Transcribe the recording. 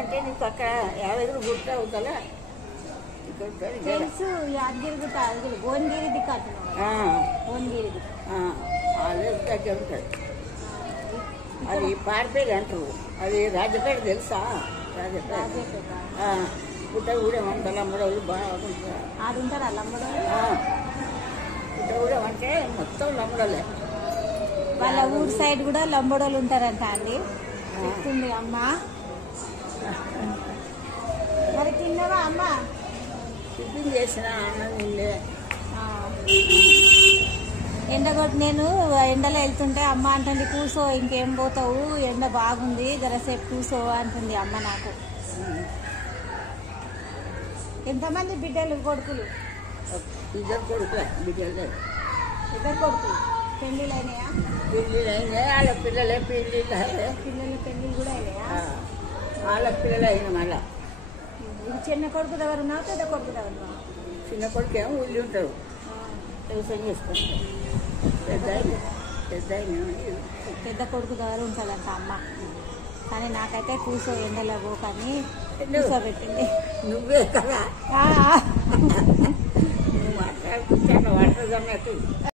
అంటే నీకు అక్కడ యాదగిరి గుట్ట అవుతాలా తెలుసు యాదగిరి గుట్ట భువనగిరి దిక్కు భువనగిరి ఆలేరు దగ్గర ఉంటుంది. అది పారిపేరు అంటారు. అది రాజపేట తెలుసా? రాజపేట పుట్టగూడెం అంత లంబడోళ్ళు బాగా ఉంటారు. అది ఉంటారా లంబడోళ్ళు? పుట్టగూడెం అంటే మొత్తం లంబడోళ్ళే. వాళ్ళ ఊరు సైడ్ కూడా లంబడోళ్ళు ఉంటారంట అండి, చెప్తుంది అమ్మ. మరి తిన్నావా అమ్మ? టిఫిన్ చేసిన అన్నం తినలే. నేను ఎండలో వెళ్తుంటే అమ్మ అంటుంది కూసో, ఇంకేం పోతావు, ఎండ బాగుంది, జరసేపు కూసో అంటుంది అమ్మ నాకు. ఎంతమంది బిడ్డలు కొడుకులు? ఇద్దరు కొడుకులే. బిడ్డలు ఇద్దరు కొడుకులు. పెళ్ళిళ్ళు అయినాయా? పెళ్ళిళ్ళు అయినాయి. వాళ్ళ పిల్లలే పెళ్ళిళ్ళు అయినాయి. పిల్లల పెళ్ళిళ్ళు కూడా అయినాయా? వాళ్ళ పిల్లలు అయినా మళ్ళా. ఇది చిన్న కొడుకు దగ్గర ఉన్నావు, పెద్ద కొడుకు దగ్గర ఉన్నావు? చిన్న కొడుకు ఏమో ఊళ్ళో ఉంటాడు, వ్యవసాయం చేసుకుంటాడు. పెద్ద కొడుకు దగ్గర ఉంటుందంట అమ్మ. కానీ నాకైతే కూసో ఎండలో పోకని కూర్చోబెట్టింది. నువ్వే కదా నువ్వు మాట్లాడుకుంటాను వంట